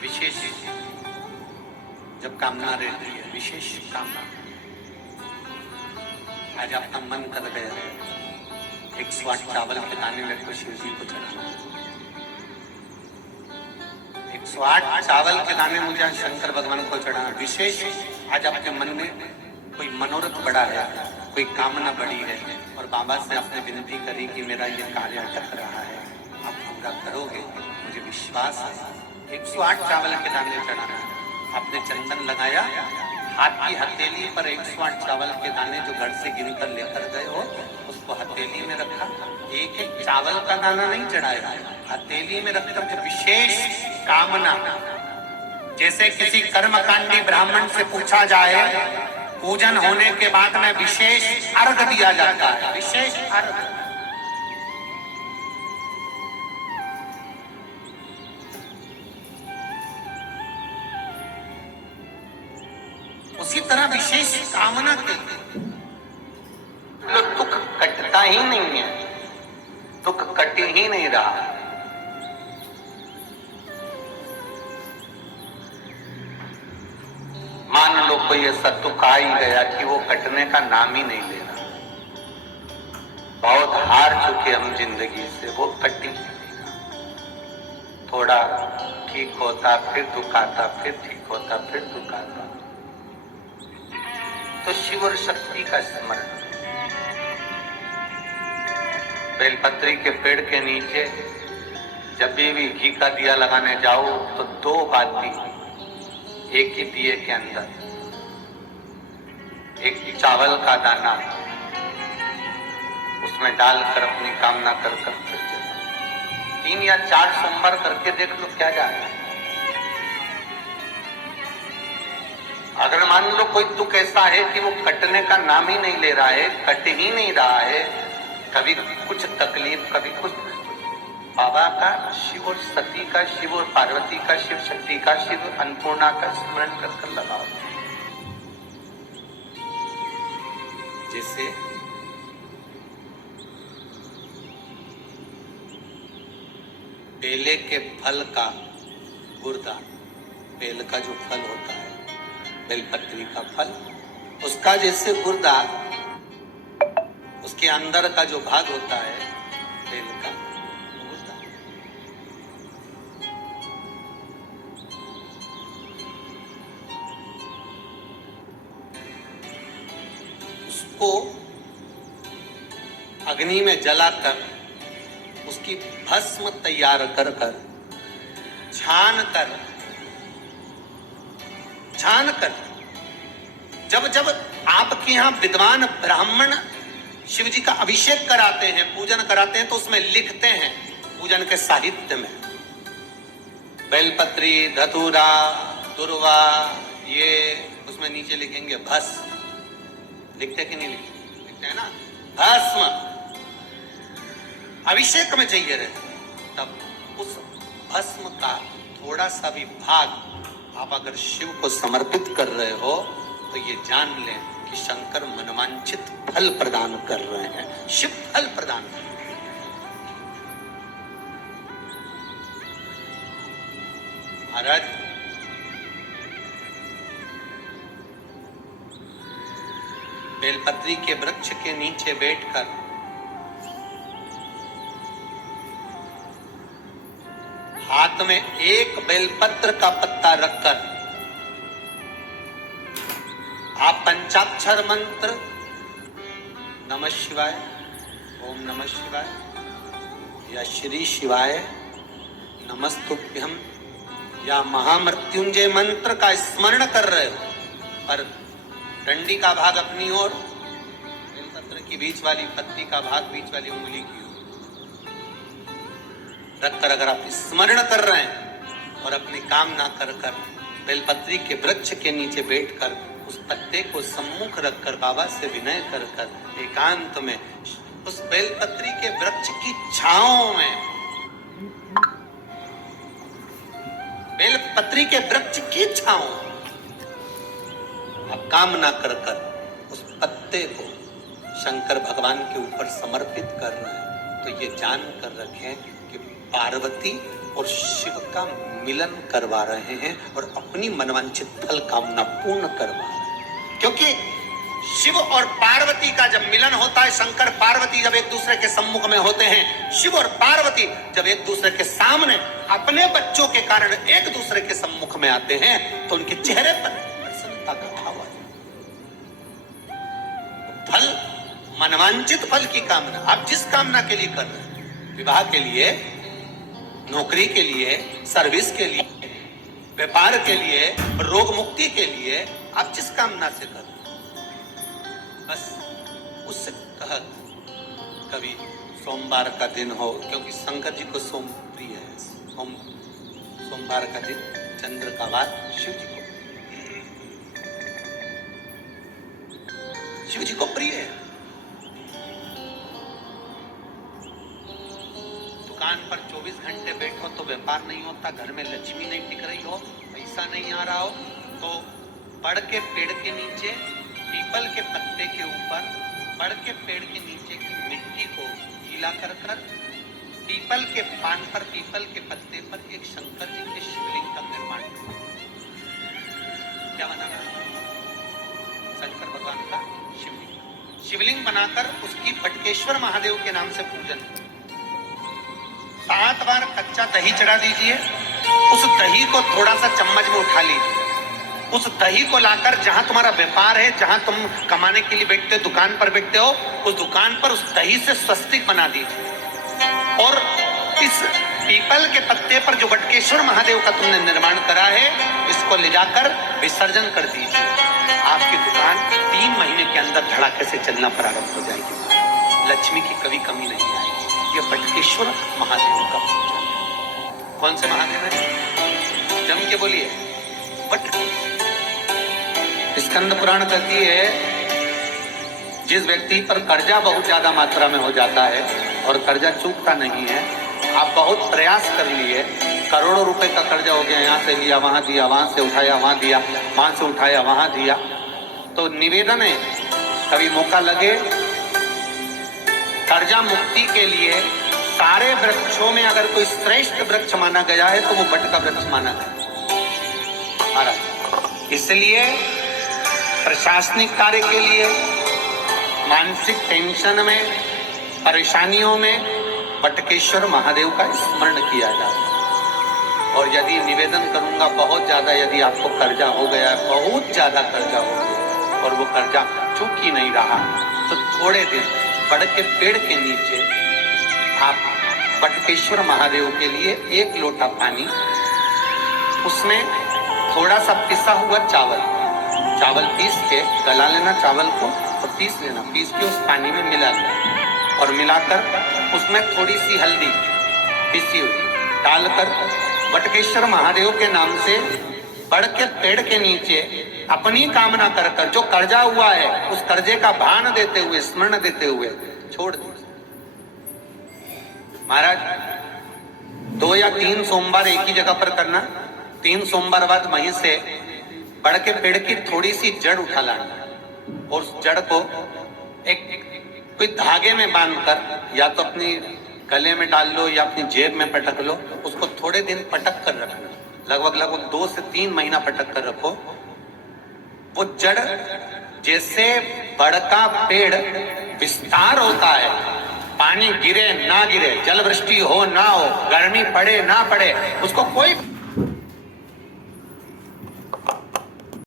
विशेष जब कामना रहती है, विशेष कामना, आज आपका मन कर गया 108 चावल के दाने मेरे को शिव जी को चढ़ाना, 108 चावल के दाने मुझे शंकर भगवान को चढ़ाना। विशेष आज आपके मन में कोई मनोरथ बड़ा है, कोई कामना बड़ी है और बाबा से आपने विनती करी कि मेरा ये कार्य अटक रहा है, आप पूरा करोगे, मुझे विश्वास है। 108 चावल के दाने चढ़ाना, आपने चंदन लगाया, हाथ की हथेली पर 108 चावल के दाने जो घर से गिनकर लेकर गए हो उसको हथेली में रखा। एक एक चावल का दाना नहीं चढ़ाया, हथेली में रखकर जो विशेष कामना, जैसे किसी कर्मकांडी ब्राह्मण से पूछा जाए पूजन होने के बाद में विशेष अर्घ दिया जाता है, विशेष अर्घ। उसी तरह विशेष कामना के तो दुख कटता ही नहीं है, दुख कट ही नहीं रहा। मान लो कोई ऐसा दुख आ ही गया कि वो कटने का नाम ही नहीं ले रहा, बहुत हार चुके हम जिंदगी से, वो कट ही नहीं रहा। थोड़ा ठीक होता फिर दुख आता, फिर ठीक होता फिर दुख आता। तो शिव और शक्ति का स्मरण। बेलपत्री के पेड़ के नीचे जब भी घी का दिया लगाने जाओ तो 2 बाती एक ही दिए के अंदर, एक चावल का दाना उसमें डालकर अपनी कामना कर कर 3 या 4 सोमवार करके देख लो क्या जा रहा है। अगर मान लो कोई दुख ऐसा है कि वो कटने का नाम ही नहीं ले रहा है, कट ही नहीं रहा है, कभी कुछ तकलीफ कभी कुछ, बाबा का, शिव और सती का, शिव और पार्वती का, शिव शक्ति का, शिव अन्नपूर्णा का स्मरण कर कर लगाओ। जैसे बेले के फल का गुर्दा, बेल का जो फल होता है, बेलपत्री का फल, उसका जैसे गुर्दा, उसके अंदर का जो भाग होता है बेल का गुर्दा, उसको अग्नि में जलाकर उसकी भस्म तैयार कर कर छान कर जब जब आपके यहाँ विद्वान ब्राह्मण शिव जी का अभिषेक कराते हैं, पूजन कराते हैं, तो उसमें लिखते हैं पूजन के साहित्य में बेलपत्री, धतूरा, दुर्वा, ये उसमें नीचे लिखेंगे भस्म। लिखते कि नहीं लिखते? लिखते हैं ना, भस्म अभिषेक में चाहिए रहे। तब उस भस्म का थोड़ा सा भी भाग आप अगर शिव को समर्पित कर रहे हो तो ये जान लें कि शंकर मनवांछित फल प्रदान कर रहे हैं, शिव फल प्रदान कर रहे हैं। महाराज, बेलपत्री के वृक्ष के नीचे बैठकर हाथ में एक बेलपत्र का पत्ता रखकर आप पंचाक्षर मंत्र नमः शिवाय, ओम नमः शिवाय या श्री शिवाय नमस्तुभ्यम या महामृत्युंजय मंत्र का स्मरण कर रहे हो, पर डंडी का भाग अपनी ओर, बेलपत्र की बीच वाली पत्ती का भाग बीच वाली उंगली की रखकर अगर आप स्मरण कर रहे हैं और अपनी कामना कर कर बेलपत्री के वृक्ष के नीचे बैठकर उस पत्ते को सम्मुख रखकर बाबा से विनय कर कर एकांत में उस बेलपत्री के वृक्ष की छांव में, बेलपत्री के वृक्ष की छांव आप कामना कर कर उस पत्ते को शंकर भगवान के ऊपर समर्पित कर रहे हैं, तो ये जान कर रखें कि पार्वती और शिव का मिलन करवा रहे हैं और अपनी मनवांछित फल कामना पूर्ण करवा रहे हैं। क्योंकि शिव और पार्वती का जब मिलन होता है, शंकर पार्वती जब एक दूसरे के सम्मुख में होते हैं, शिव और पार्वती जब एक दूसरे के सामने अपने बच्चों के कारण एक दूसरे के सम्मुख में आते हैं, तो उनके चेहरे पर प्रसन्नता का भाव आ जाता है। फल, मनवांचित फल की कामना, आप जिस कामना के लिए कर रहे हैं, विवाह के लिए, नौकरी के लिए, सर्विस के लिए, व्यापार के लिए, रोग मुक्ति के लिए, आप जिस कामना से कर रहे हैं, बस उससे कहा कभी सोमवार का दिन हो, क्योंकि शंकर जी को सोम प्रिय है, सोमवार का दिन, चंद्र का वार शिव जी को प्रिय है। दुकान पर 24 घंटे बैठो तो व्यापार नहीं होता, घर में लक्ष्मी नहीं टिक रही हो, पैसा नहीं आ रहा हो, तो बड़ के पेड़ के नीचे, पीपल के पत्ते के ऊपर, बड़ के पेड़ के नीचे की मिट्टी को गीला कर कर पीपल के पान पर, पीपल के पत्ते पर एक शंकर जी के शिवलिंग का निर्माण किया। क्या बनाना? शंकर भगवान का शिवलिंग। शिवलिंग बनाकर उसकी बटकेश्वर महादेव के नाम से पूजन। 7 बार कच्चा दही चढ़ा दीजिए, उस दही को थोड़ा सा चम्मच में उठा लीजिए, उस दही को लाकर जहां तुम्हारा व्यापार है, जहां तुम कमाने के लिए बैठते हो, दुकान पर बैठते हो, उस दुकान पर उस दही से स्वस्तिक बना दीजिए और इस पीपल के पत्ते पर जो बटकेश्वर महादेव का तुमने निर्माण करा है, इसको ले जाकर विसर्जन कर दीजिए। आपकी दुकान 3 महीने के अंदर धड़ाके से चलना प्रारंभ हो जाएगी, लक्ष्मी की कभी कमी नहीं आएगी। यह बटकेश्वर महादेव का पूजा है। कौन से महादेव है? जम के बोलिए, बट स्कंद पुराण कहती है, जिस व्यक्ति पर कर्जा बहुत ज्यादा मात्रा में हो जाता है और कर्जा चूकता नहीं है, आप बहुत प्रयास कर लिए, करोड़ों रुपए का कर्जा हो गया, यहाँ से लिया वहां दिया, वहां से उठाया वहां दिया, वहां से उठाया वहां दिया, तो निवेदन है, कभी मौका लगे कर्जा मुक्ति के लिए सारे वृक्षों में अगर कोई श्रेष्ठ वृक्ष माना गया है तो वो बट का वृक्ष माना गया। इसलिए प्रशासनिक कार्य के लिए, मानसिक टेंशन में, परेशानियों में बटकेश्वर महादेव का स्मरण किया जाता है। और यदि निवेदन करूंगा बहुत ज्यादा, यदि आपको कर्जा हो गया, बहुत ज्यादा कर्जा हो गया और वो कर्जा चूक ही नहीं रहा, तो थोड़े दिन बड़ के पेड़ के नीचे आप बटकेश्वर महादेव के लिए 1 लोटा पानी, उसमें थोड़ा सा पिसा हुआ चावल पीस के गला लेना, चावल को और पीस लेना, पीस के उस पानी में मिला लेना और मिलाकर उसमें थोड़ी सी हल्दी पीसी हुई डालकर बटकेश्वर महादेव के नाम से बड़ के पेड़ के नीचे अपनी कामना कर कर जो कर्जा हुआ है, उस कर्जे का भान देते हुए, स्मरण देते हुए छोड़ दीजिए। महाराज 2 या 3 सोमवार एक ही जगह पर करना, 3 सोमवार बाद वहीं से बड़ के पेड़ की थोड़ी सी जड़ उठा लाना और उस जड़ को एक कोई धागे में बांधकर या तो अपनी गले में डाल लो या अपनी जेब में पटक लो, उसको थोड़े दिन पटक कर रखना, लगभग 2 से 3 महीना पटक कर रखो। वो जड़ जैसे बड़ का पेड़ विस्तार होता है, पानी गिरे ना गिरे, जल वृष्टि हो ना हो, गर्मी पड़े ना पड़े, उसको कोई